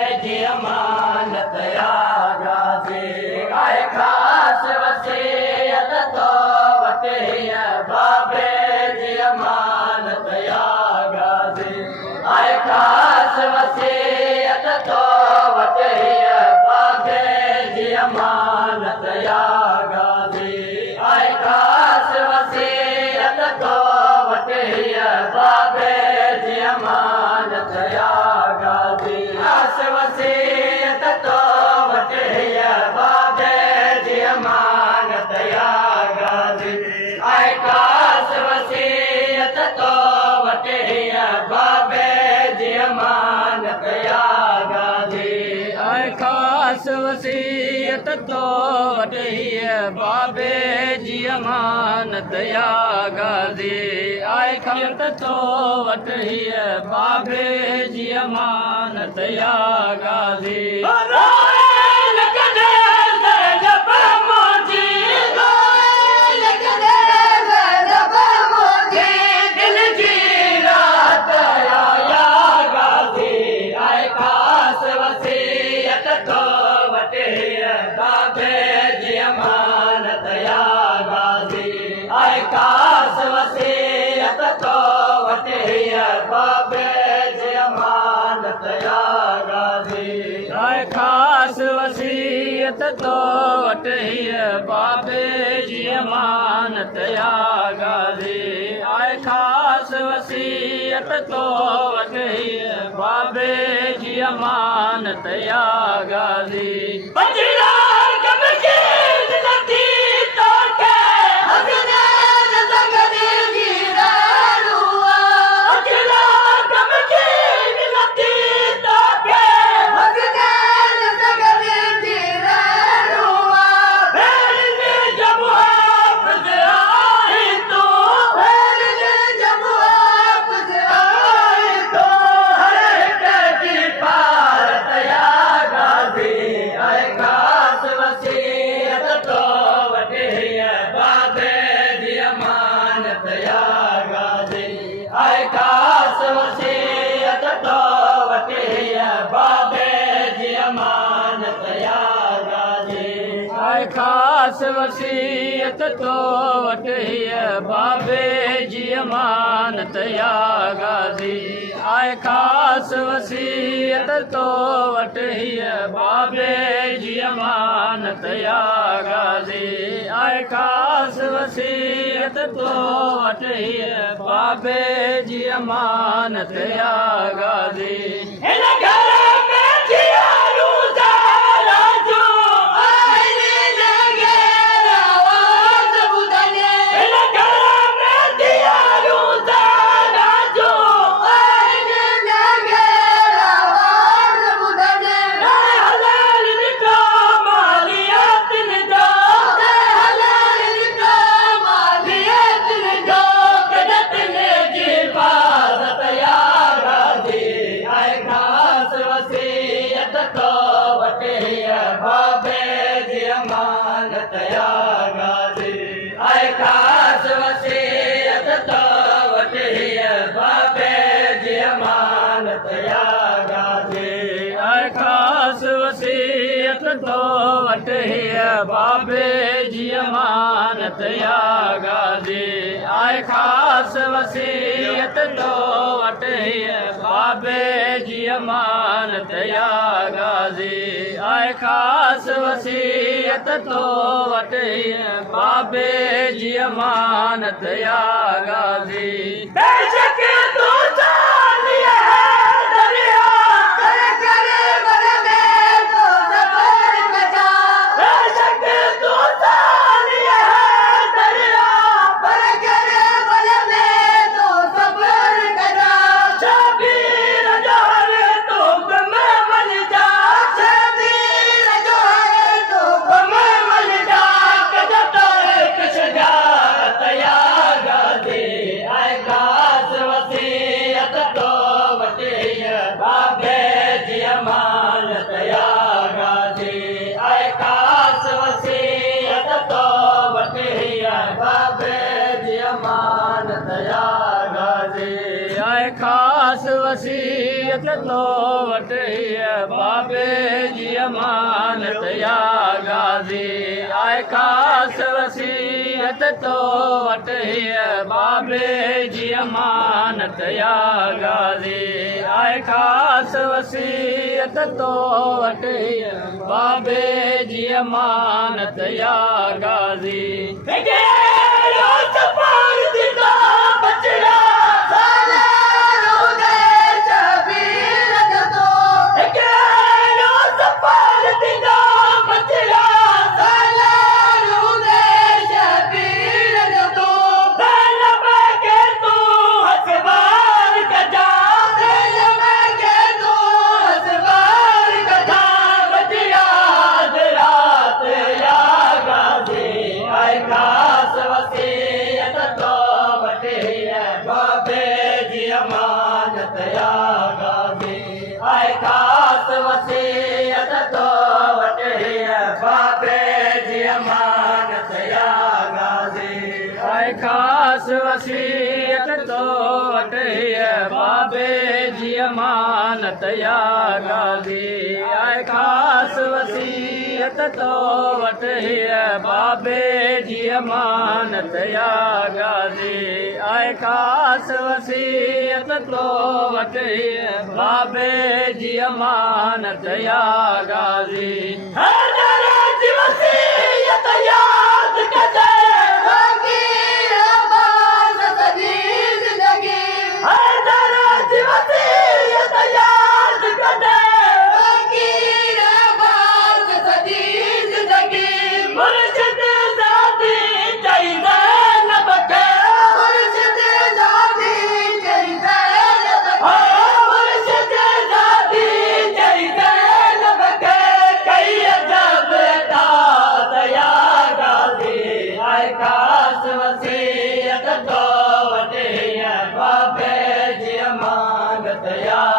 जी अमानत या गाज़ी आए ख़ास वसीयत तो वटे बाबे जी अमानत या गाज़ी आए ख़ास वसीयत तो वटे बाबे जी अमानत या गाज़ी आए ख़ास वसीयत तो वटे बाबे जी अमानत या गाज़ी ख़ास वसीयत तो वटे बाबे जी अमानत या गाज़ी आए ख़ास वसीयत तो वटे बाबे जी अमानत या गाज़ी आए ख़ास वसीयत तो वटे बाबे जी अमानत या गाज़ी आए ख़ास तो वटे बाबे जी अमानत या गाज़ी ख़ास वसीयत तो वटे बाबे जी अमानत या गाज़ी आए ख़ास वसीयत तो वटे बाबे जी अमानत या गाज़ी आए ख़ास वसीयत तो वटे बाबे जी अमानत या गाज़ी आए ख़ास वसीयत तो वटे बाबे जी अमानत या गाज़ी आए ख़ास वसीयत तो वटे बाबे जी अमानत या गाज़ी आए ख़ास वसीयत तो वटे बाबे जी अमानत या गाज़ी आए ख़ास वसीयत तो वटे बाबे जी अमानत या गाज़ी बाबे जी अमानत या गाज़ी आए ख़ास वसीयत तो वटे बाबे जी अमानत या गाज़ी आए ख़ास वसीयत तो वटे बाबे जी अमानत या गाज़ी आए ख़ास वसीयत तो वटे बाबे जी अमानत या गाज़ी आए ख़ास वसीयत तो वटे बाबे जी अमानत या गाज़ी बेशक तू जानिए दरिया करे करे बल में तो सफर बचा बेशक तू जानिए दरिया करे करे बल में तो सफर बचा शबीर जहर तो में बन जा शबीर जहर तो में बन जा कजत किस जात या गाज़ी आए ख़ास वसीयत तो वटे बाबे जी अमानत या गाज़ी आए ख़ास वसीयत तो वटे बाबे जी अमानत या गाज़ी आए ख़ास वसीयत वसीयत तो वठी बाबे जी अमानत या गाज़ी आए खास वसीयत तो वठी बाबे जी अमानत या गाज़ी आए खास वसीयत तो वठी बाबे जी अमानत या गाज़ी खास वसीयत तो वठी बाबे जी अमानत या गाज़ी आए खास वसीयत तो वठी बाबे जी अमानत या गाज़ी आए खास वसीयत तो वठी बाबे जी अमानत या गाज़ी या